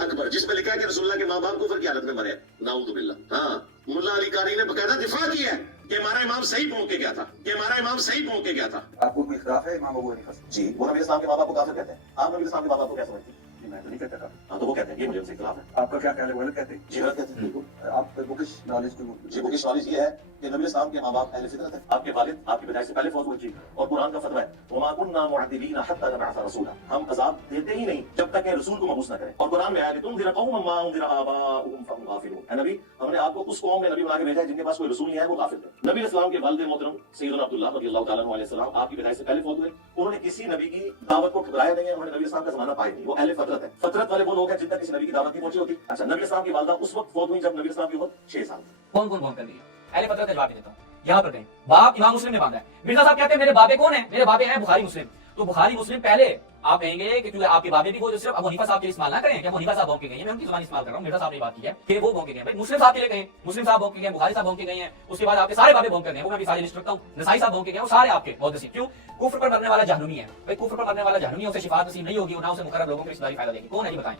अकबर, जिसमें लिखा है कि रसूलुल्लाह के माँ बाप कुफर की हालत में मरे, नाउज़ु बिल्लाह। हाँ, मुल्ला अली कारी ने बकायदा दिफा किया है कि हमारा इमाम सही पहुंच के गया था, कि हमारा इमाम सही पहुंच के गया था। आपको कोई इख्तिलाफ है इमाम अबू हनीफा से? जी, वो नबी इस्लाम के माँ बाप को काफिर कहते हैं। आप नबी इस्लाम के माँ बाप को क्या समझती हैं? जी, मैं तो नहीं कहता काफिर। हाँ, तो वो कहते हैं, ये मुझे उनसे इख्तिलाफ है। आपका क्या ख्याल है, वो गलत कहते हैं? जी, गलत कहते हैं, बिल्कुल। आप बुकिश नॉलेज की जी, बुकिश नॉलेज ये है कि नबी इस्लाम के माँ बाप अहले फितरत है। आपके वालिद आपकी पैदाइश से पहले फौत हुए जी, और कुरान का फतवा है, वमा कुन्ना मुअद्दिबीना हत्ता नबअसा रसूला, हम अजाब देते ही नहीं जब तक कि रसूल को मबूस न करें। और कुरान में आया कि तुम दिरा कौम मा उनदिरा आबाउहुम फहुम गाफिलून, है नबी, हमने आपको उस कौम में नबी बना के भेजा है जिनके पास कोई रसूल नहीं है, वो गाफिल थे। नबी इस्लाम के वालिद मोहतरम सैयदना अब्दुल्लाह रज़ियल्लाहु तआला अन्हु अलैहि सलाम आपकी पैदाइश से पहले फौत हुए। उन्होंने किसी नबी की दावत को ठुकराया नहीं है, उन्होंने नबी इस्लाम का जमाना पाया नहीं, वो अहले फतरत है। फतरत वाले वो लोग हैं जिन तक किसी नबी की दावत नहीं पहुंची होती। अच्छा, नबी इस्लाम की वालिदा उस वक्त फौत हुई जब नबी इस्लाम की उम्र 6 साल थी। कौन कौन कर दिया? अहले फतरत का जवाब देता हूँ। यहाँ पर कहीं बाप इमाम मुस्लिम ने बांधा है। मिर्जा साहब कहते हैं मेरे बाबे कौन है? मेरे बाबे हैं बुखारी मुस्लिम। तो बुखारी मुस्लिम पहले आप कहेंगे कि आपके बाबे भी वो जो सिर्फ अबू हनीफा साहब के इस्तेमाल ना करें कि अबू हनीफा साहब भौंक के गए हैं, मैं उनकी जुबान इस्तेमाल कर रहा हूँ। मिर्जा साहब ने बात की है कि वो भौंक के गए, भाई मुस्लिम साहब के लिए कहें, मुस्लिम साहब भौंक के गए, बुखारी साहब भौंक के गए हैं, उसके बाद आपके सारे बाबे भौंक कर गए, वो मैं भी सारी लिस्ट रखता हूँ। नसाई साहब भौंक के गए, वो सारे आपके बहुत नसीब। क्यों? कुफ्र पर मरने वाला जहन्नुमी है। भाई कुफ्र पर मरने वाला जहन्नुमी है, उसे शिफाअत नसीब नहीं होगी, ना उसे मुकर्रब लोगों की रिश्तेदारी फायदा देगी। कौन है जी बताएं?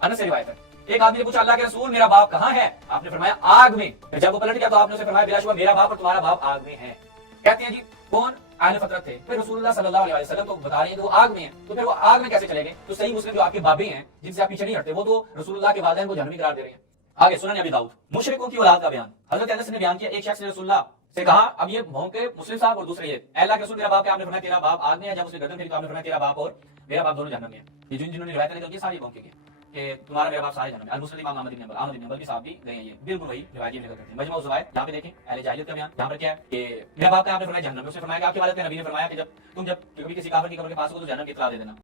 अनस से रिवायत है, एक आदमी ने पूछा अल्लाह के रसूल मेरा बाप कहाँ है? आपने फरमाया आग में। जब वो पलट गया तो आपने उसे फरमाया बिलाशुबा मेरा बाप और तुम्हारा बाप आग में है। कहते हैं जी कौन? अहले फतरत थे। फिर रसूलुल्लाह सल्लल्लाहु अलैहि वसल्लम तो बता रहे हैं कि वो आग में है, तो फिर वो आग में कैसे चले गए? तो सही मुस्लिम जो आपके बाबे हैं जिनसे आप पीछे नहीं हटते, वो तो रसूलुल्लाह के वालिदैन को जहन्नमी करार दे रहे हैं। आगे सुनन अबी दाऊद, मुशरिकों की औलाद का बयान। हजरत अनस ने बयान किया, एक शख्स ने रसूलुल्लाह से कहा, अब ये भौंके मुस्लिम साहब और दूसरे ये अल्लाह के रसूल मेरा बाप है, आपने फरमाया तेरा बाप आग में है। जब उसने गर्दन फेरी तो आपने फरमाया तेरा बाप और मेरा बाप दोनों जहन्नम में है। ये जिन्होंने रिवायत नहीं की सारी भौंके के कि तुम्हारा मेरा बाप सारे जन्म में। अल-मुस्लिम इमाम अहमद इब्न हंबल भी साहब भी गए हैं, ये बिल्कुल वही रिवायत निकल करते हैं। मजमा उज़वाइद यहाँ पे देखें अहले जाहिलियत का बयान। यहाँ पर क्या है कि मेरा बाप का आपने फरमाया जहन्नम में, उसने फरमाया कि आपके वालिद ने नबी ने फरमाया कि जब तुम कभी किसी काफिर की कब्र के पास हो तो जहन्नम की इत्तला दे देना।